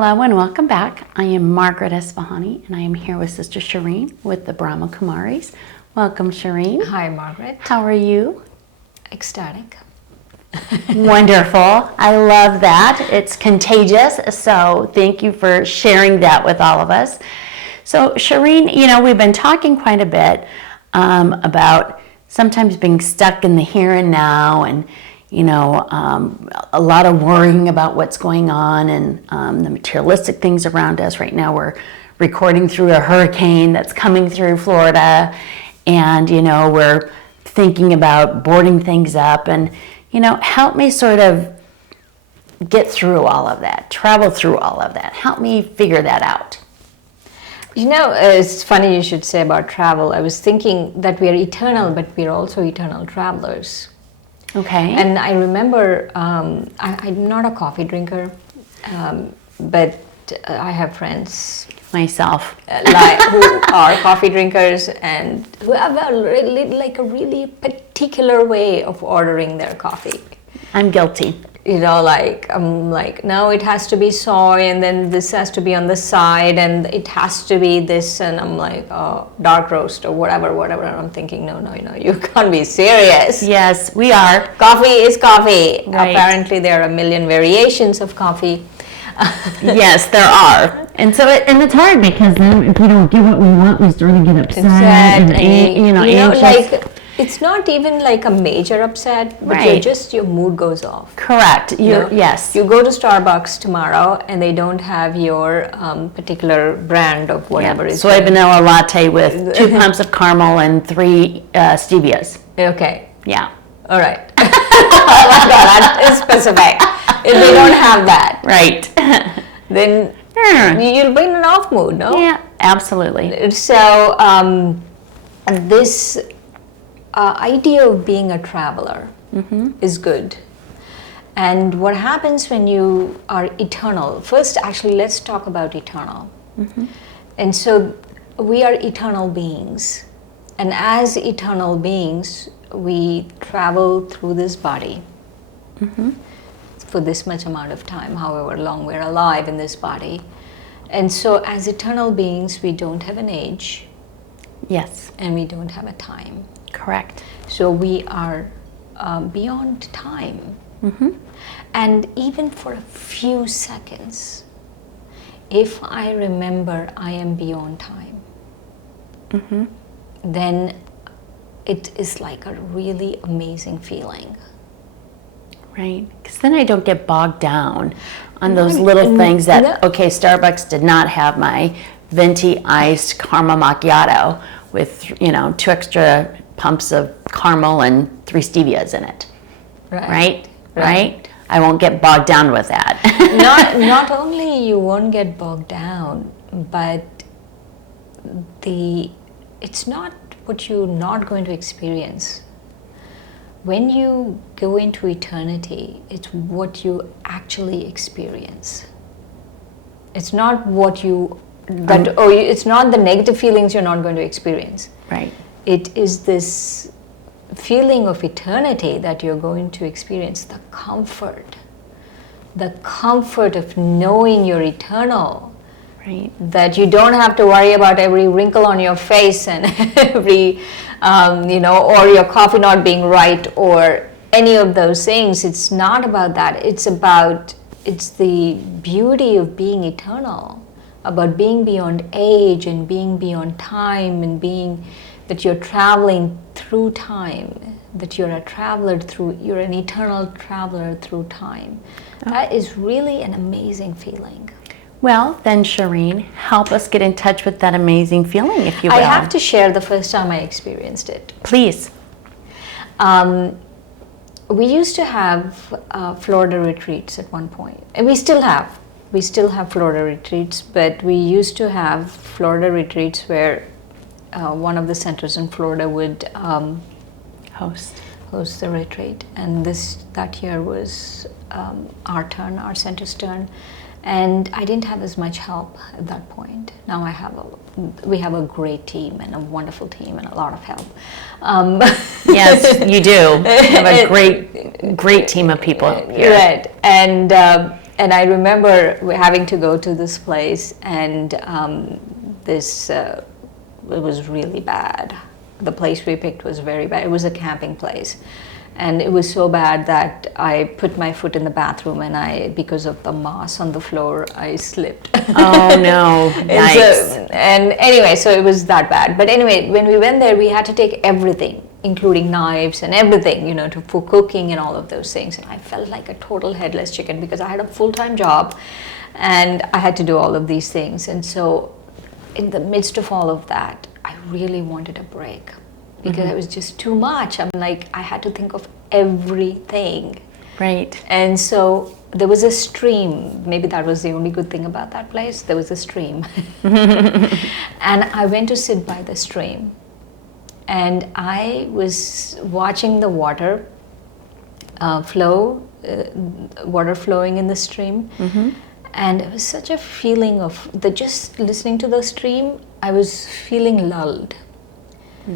Hello and welcome back. I am Margaret Esfahani and I am here with Sister Shireen with the Brahma Kumaris. Welcome, Shireen. Hi, Margaret. How are you? Ecstatic. Wonderful. I love that. It's contagious. So thank you for sharing that with all of us. So Shireen, we've been talking quite a bit about sometimes being stuck in the here and now and a lot of worrying about what's going on and the materialistic things around us. Right now we're recording through a hurricane that's coming through Florida, and we're thinking about boarding things up, and help me sort of get through all of that, travel through all of that. Help me figure that out. It's funny you should say about travel. I was thinking that we are eternal, but we are also eternal travelers. Okay. And I remember, I'm not a coffee drinker, but I have friends myself who are coffee drinkers and who have a really particular way of ordering their coffee. I'm guilty. I'm like, no, it has to be soy, and then this has to be on the side, and it has to be this, and I'm like, oh, dark roast or whatever. And I'm thinking, no, you can't be serious. Yes, we are. Coffee is coffee. Right. Apparently, there are a million variations of coffee. Yes, there are. And so it's hard because then if we don't get what we want, we start to get upset. Anxious. It's not even like a major upset, but right. your mood goes off. Correct. Yes. You go to Starbucks tomorrow and they don't have your particular brand of whatever is soy vanilla latte with 2 pumps of caramel and 3 stevias. Okay. Yeah. All right. Oh my God, that is specific. If they don't have that. Right. Then you'll be in an off mood, no? Yeah, absolutely. So this idea of being a traveler is good. And what happens when you are eternal? First, actually, let's talk about eternal. And so we are eternal beings. And as eternal beings, we travel through this body for this much amount of time, however long we're alive in this body. And so as eternal beings, we don't have an age. Yes. And we don't have a time. Correct. So we are beyond time. And even for a few seconds, if I remember I am beyond time, then it is like a really amazing feeling. Right. Because then I don't get bogged down on those little things that, Starbucks did not have my venti iced caramel macchiato with, 2 extra pumps of caramel and 3 stevias in it. Right? I won't get bogged down with that. Not only you won't get bogged down, but it's not what you're not going to experience. When you go into eternity, it's what you actually experience. It's not what it's not the negative feelings you're not going to experience. Right. It is this feeling of eternity that you're going to experience, the comfort of knowing you're eternal. Right. That you don't have to worry about every wrinkle on your face and every, or your coffee not being right or any of those things. It's not about that. It's the beauty of being eternal, about being beyond age and being beyond time and that you're traveling through time, that you're an eternal traveler through time. That is really an amazing feeling. Well, then, Shireen, help us get in touch with that amazing feeling, if you will. I have to share the first time I experienced it. Please. We used to have Florida retreats at one point, and we still have. We still have Florida retreats, but we used to have Florida retreats where one of the centers in Florida would host the retreat. And that year was our center's turn. And I didn't have as much help at that point. Now we have a great team and a wonderful team and a lot of help. Yes, you do. You have a great team of people here. Right. And And I remember having to go to this place, and it was really bad. The place we picked was very bad. It was a camping place. And it was so bad that I put my foot in the bathroom, and because of the moss on the floor, I slipped. Oh no, nice. And anyway, so it was that bad. But anyway, when we went there, we had to take everything, including knives and everything, for cooking and all of those things. And I felt like a total headless chicken because I had a full-time job and I had to do all of these things. And so in the midst of all of that, I really wanted a break because it was just too much. I'm like, I had to think of everything. Right. And so there was a stream. Maybe that was the only good thing about that place. There was a stream. And I went to sit by the stream. And I was watching the water water flowing in the stream. And it was such a feeling of just listening to the stream, I was feeling lulled.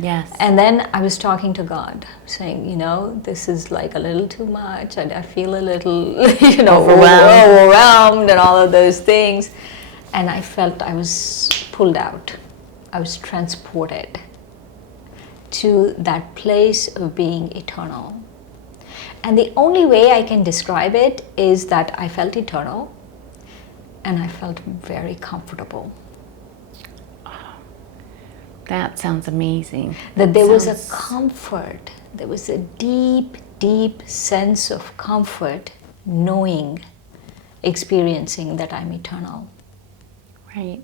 Yes. And then I was talking to God, saying, this is like a little too much. I feel a little, overwhelmed and all of those things. And I felt I was pulled out. I was transported to that place of being eternal. And the only way I can describe it is that I felt eternal and I felt very comfortable. That sounds amazing. That there was a comfort, there was a deep, deep sense of comfort knowing, experiencing that I'm eternal. Right.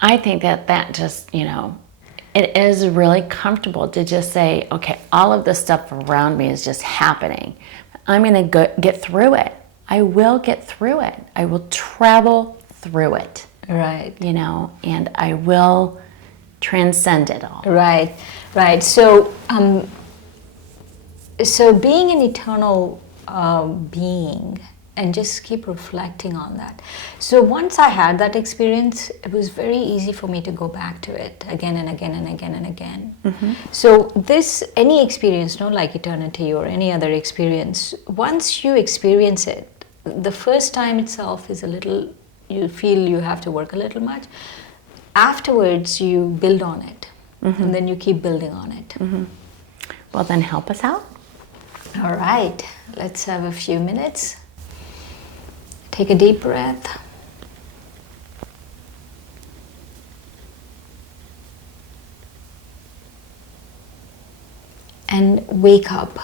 I think that just, it is really comfortable to just say, okay, all of this stuff around me is just happening. I'm going to get through it. I will get through it. I will travel through it. Right. And I will transcend it all. Right, right. So, being an eternal being, and just keep reflecting on that. So once I had that experience, it was very easy for me to go back to it again and again and again and again. So any experience, like eternity or any other experience, once you experience it, the first time itself is you feel you have to work a little much. Afterwards, you build on it, and then you keep building on it. Well, then help us out. All right, let's have a few minutes. Take a deep breath. And wake up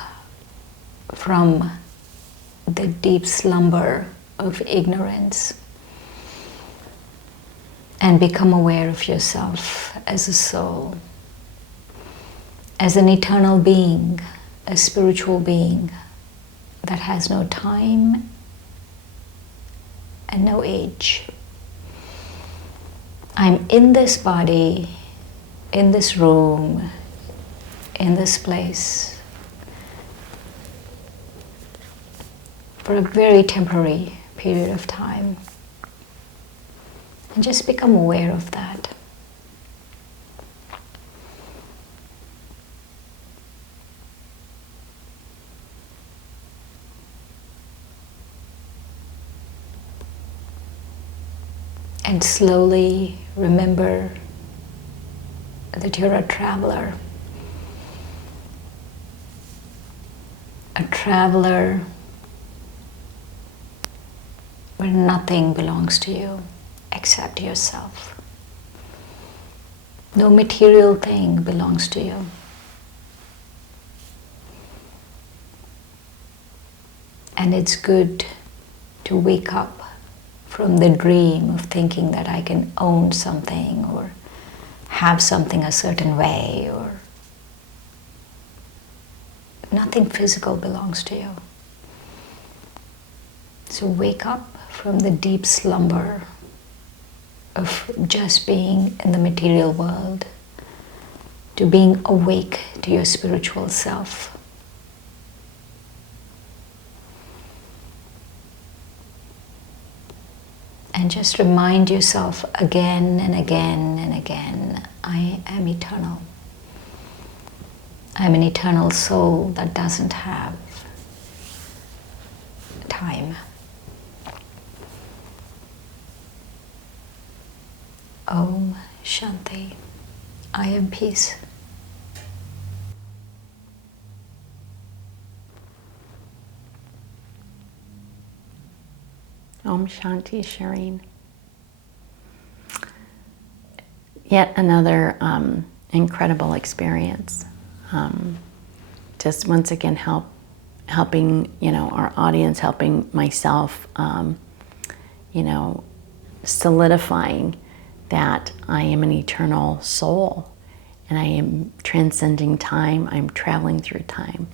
from the deep slumber of ignorance and become aware of yourself as a soul, as an eternal being, a spiritual being that has no time and no age. I'm in this body, in this room, in this place for a very temporary period of time. And just become aware of that. And slowly remember that you're a traveler. A traveler where nothing belongs to you except yourself. No material thing belongs to you. And it's good to wake up from the dream of thinking that I can own something or have something a certain way, or nothing physical belongs to you. So wake up from the deep slumber of just being in the material world to being awake to your spiritual self. And just remind yourself again and again and again, I am eternal. I'm an eternal soul that doesn't have time. Om Shanti. I am peace. Om Shanti, Shireen. Yet another incredible experience. Just once again helping, our audience, helping myself, solidifying that I am an eternal soul and I am transcending time, I'm traveling through time.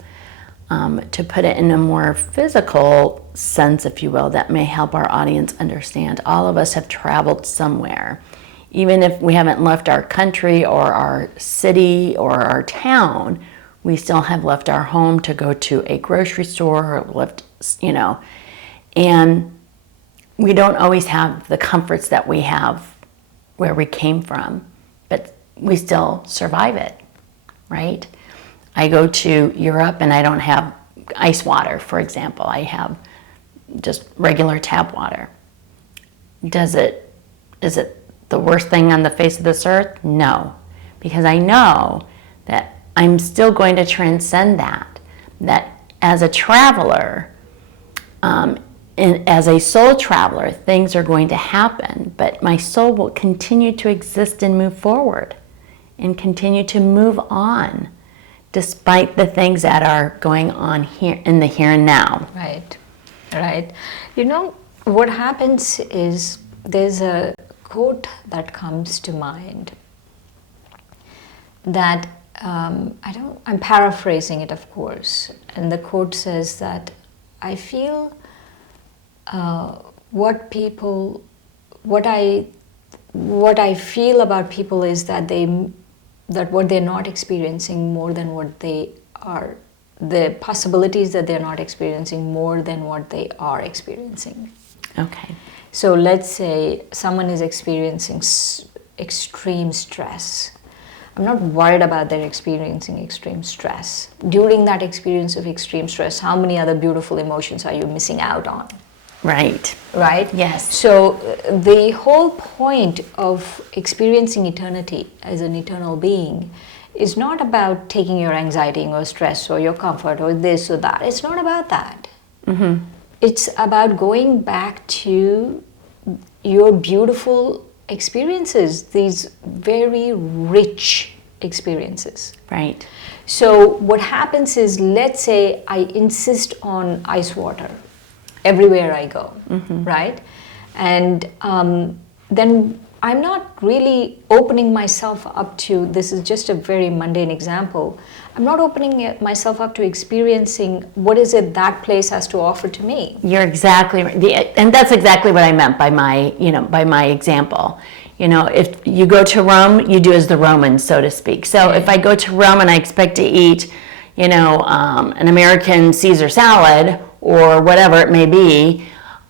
To put it in a more physical sense, if you will, that may help our audience understand. All of us have traveled somewhere. Even if we haven't left our country or our city or our town, we still have left our home to go to a grocery store or left, and we don't always have the comforts that we have where we came from, but we still survive it, right? I go to Europe and I don't have ice water, for example. I have just regular tap water. Is it the worst thing on the face of this earth? No, because I know that I'm still going to transcend that as a traveler, and as a soul traveler, things are going to happen, but my soul will continue to exist and move forward and continue to move on despite the things that are going on here in the here and now. Right. What happens is there's a quote that comes to mind that I'm paraphrasing it, of course, and the quote says that I feel what I feel about people is that what they're not experiencing more than what they are, the possibilities that they're not experiencing more than what they are experiencing. Okay. So let's say someone is experiencing extreme stress. I'm not worried about their experiencing extreme stress. During that experience of extreme stress, how many other beautiful emotions are you missing out on? Right. Right? Yes. So the whole point of experiencing eternity as an eternal being is not about taking your anxiety or stress or your comfort or this or that. It's not about that. Mm-hmm. It's about going back to your beautiful experiences, these very rich experiences. Right. So what happens is, let's say I insist on ice water everywhere I go, right? And then I'm not really opening myself up to, this is just a very mundane example, I'm not opening myself up to experiencing what is it that place has to offer to me. You're exactly right. And that's exactly what I meant by my example. If you go to Rome, you do as the Romans, so to speak. So if I go to Rome and I expect to eat, an American Caesar salad or whatever it may be,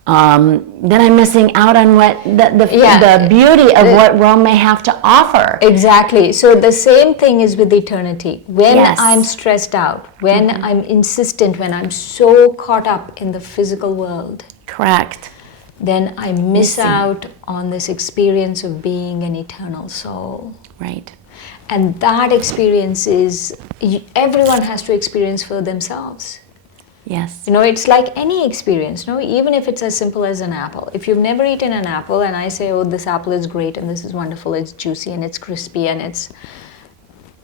then I'm missing out on what the beauty of what Rome may have to offer. Exactly. So the same thing is with eternity. When Yes. I'm stressed out, when I'm insistent, when I'm so caught up in the physical world, Correct. then I miss out on this experience of being an eternal soul. Right. And that experience is, everyone has to experience for themselves. Yes. It's like any experience, even if it's as simple as an apple. If you've never eaten an apple and I say, oh, this apple is great and this is wonderful, it's juicy and it's crispy and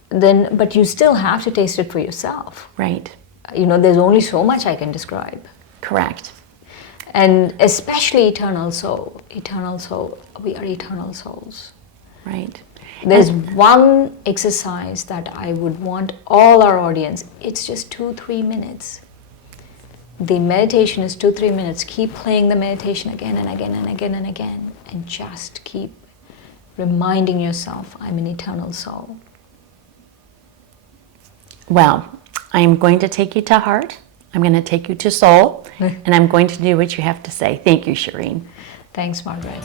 but you still have to taste it for yourself. Right. There's only so much I can describe. Correct. And especially eternal soul, we are eternal souls. Right. There's one exercise that I would want all our audience, it's just 2-3 minutes. The meditation is 2-3 minutes. Keep playing the meditation again and again and again and again. And just keep reminding yourself, I'm an eternal soul. Well, I'm going to take you to heart. I'm going to take you to soul. And I'm going to do what you have to say. Thank you, Shireen. Thanks, Margaret.